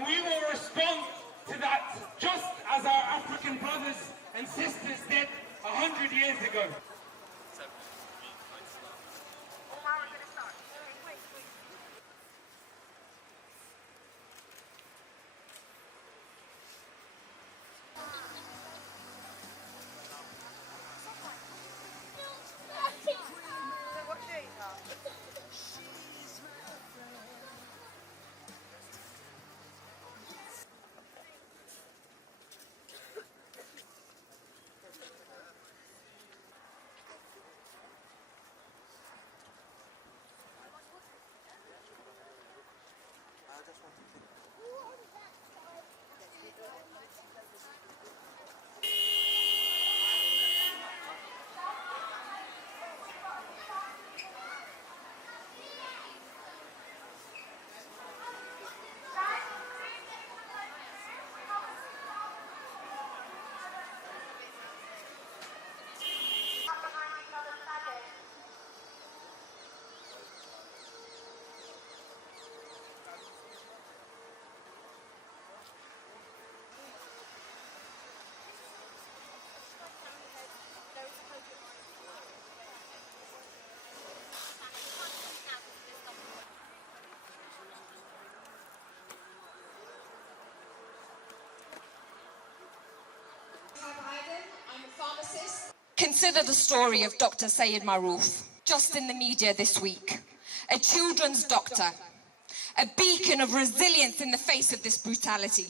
And we will respond to that just as our African brothers and sisters did 100 years ago. Consider the story of Dr. Sayed Maroof, just in the media this week. A children's doctor, a beacon of resilience in the face of this brutality.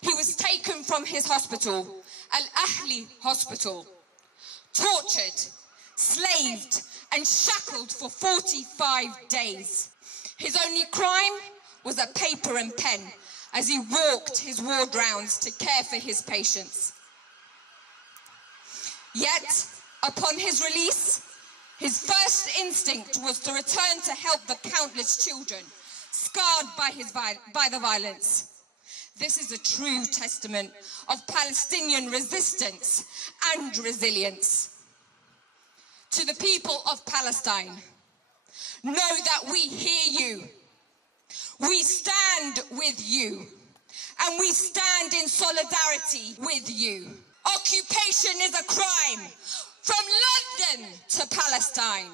He was taken from his hospital, Al-Ahli Hospital, tortured, slaved, and shackled for 45 days. His only crime was a paper and pen as he walked his ward rounds to care for his patients. Yet, upon his release, his first instinct was to return to help the countless children scarred by the violence. This is a true testament of Palestinian resistance and resilience. To the people of Palestine, know that we hear you. We stand with you, and we stand in solidarity with you. Occupation is a crime, from London to Palestine.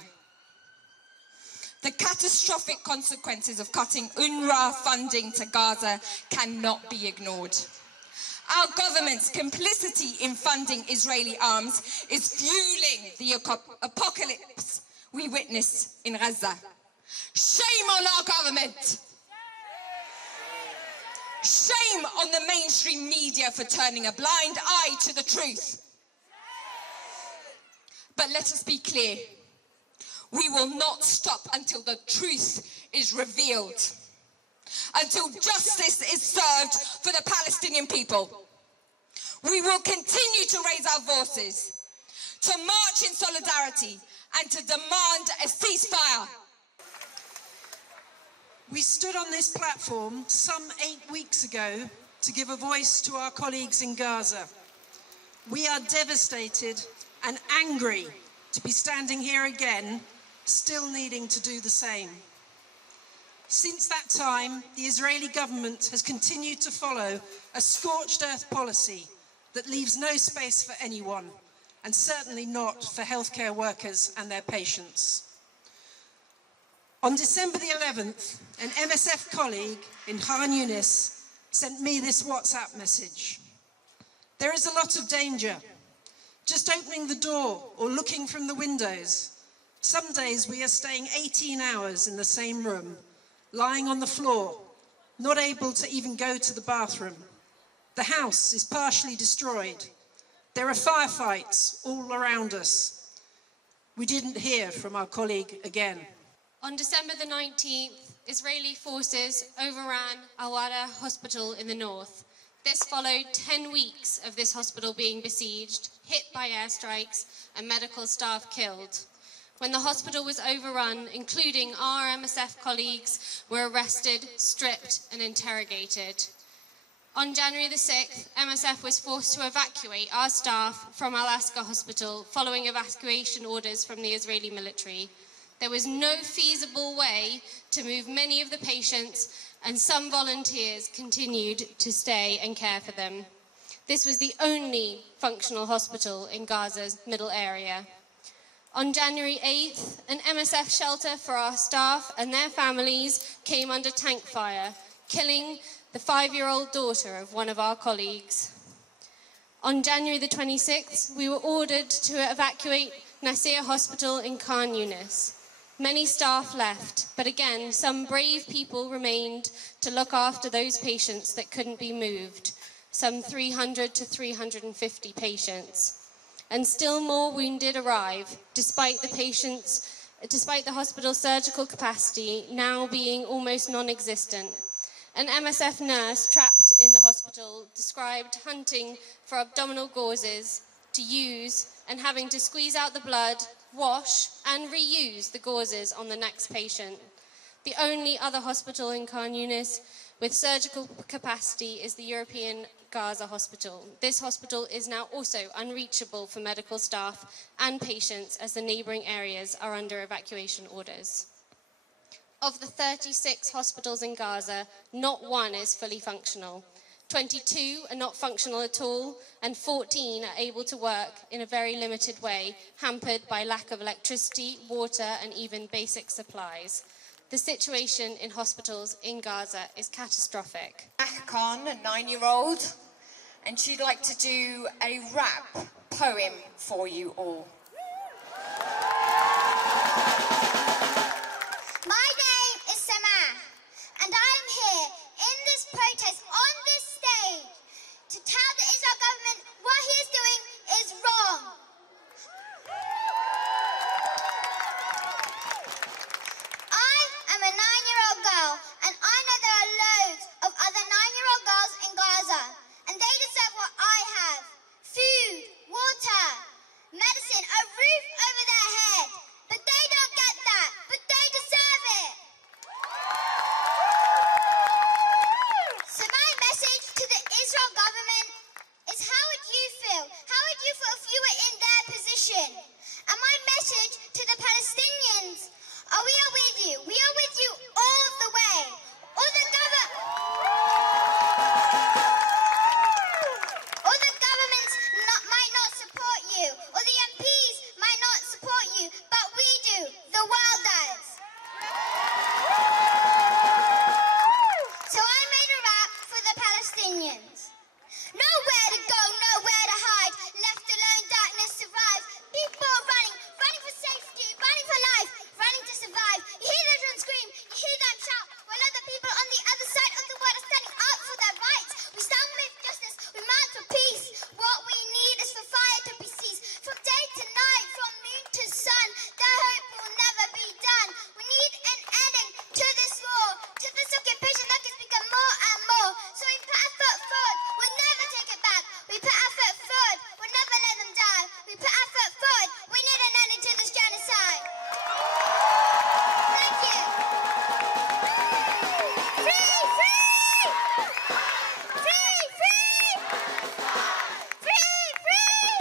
The catastrophic consequences of cutting UNRWA funding to Gaza cannot be ignored. Our government's complicity in funding Israeli arms is fueling the apocalypse we witness in Gaza. Shame on our government! Shame on the mainstream media for turning a blind eye to the truth. But let us be clear. We will not stop until the truth is revealed. Until justice is served for the Palestinian people. We will continue to raise our voices, to march in solidarity, and to demand a ceasefire. We stood on this platform some 8 weeks ago to give a voice to our colleagues in Gaza. We are devastated and angry to be standing here again, still needing to do the same. Since that time, the Israeli government has continued to follow a scorched earth policy that leaves no space for anyone, and certainly not for healthcare workers and their patients. On December the 11th, an MSF colleague in Khan Yunis sent me this WhatsApp message. There is a lot of danger. Just opening the door or looking from the windows. Some days we are staying 18 hours in the same room, lying on the floor, not able to even go to the bathroom. The house is partially destroyed. There are firefights all around us. We didn't hear from our colleague again. On December the 19th, Israeli forces overran Al-Wada hospital in the north. This followed 10 weeks of this hospital being besieged, hit by airstrikes, and medical staff killed. When the hospital was overrun, including our MSF colleagues were arrested, stripped, and interrogated. On January the 6th, MSF was forced to evacuate our staff from Al-Aqsa Hospital following evacuation orders from the Israeli military. There was no feasible way to move many of the patients and some volunteers continued to stay and care for them. This was the only functional hospital in Gaza's middle area. On January 8th, an MSF shelter for our staff and their families came under tank fire, killing the 5-year-old daughter of one of our colleagues. On January the 26th, we were ordered to evacuate Nasir Hospital in Khan Yunis. Many staff left, but again, some brave people remained to look after those patients that couldn't be moved, some 300 to 350 patients. And still more wounded arrive, despite the hospital's surgical capacity now being almost non-existent. An MSF nurse trapped in the hospital described hunting for abdominal gauzes to use and having to squeeze out the blood, wash and reuse the gauzes on the next patient. The only other hospital in Khan Yunis with surgical capacity is the European Gaza Hospital. This hospital is now also unreachable for medical staff and patients as the neighbouring areas are under evacuation orders. Of the 36 hospitals in Gaza, not one is fully functional. 22 are not functional at all, and 14 are able to work in a very limited way, hampered by lack of electricity, water, and even basic supplies. The situation in hospitals in Gaza is catastrophic. Khan, a 9-year-old, and she'd like to do a rap poem for you all. My name is Saleh, and I am here in this protest on this stage to tell the Israel government what he is doing is wrong. I am a 9-year-old girl, and I know there are loads of other 9-year-old girls in Gaza, and they deserve what I have: food, water, medicine, a roof over their head. But they don't get that, but they deserve it. So my message to the Israel government is, how would you feel? How would you feel if you were in their position?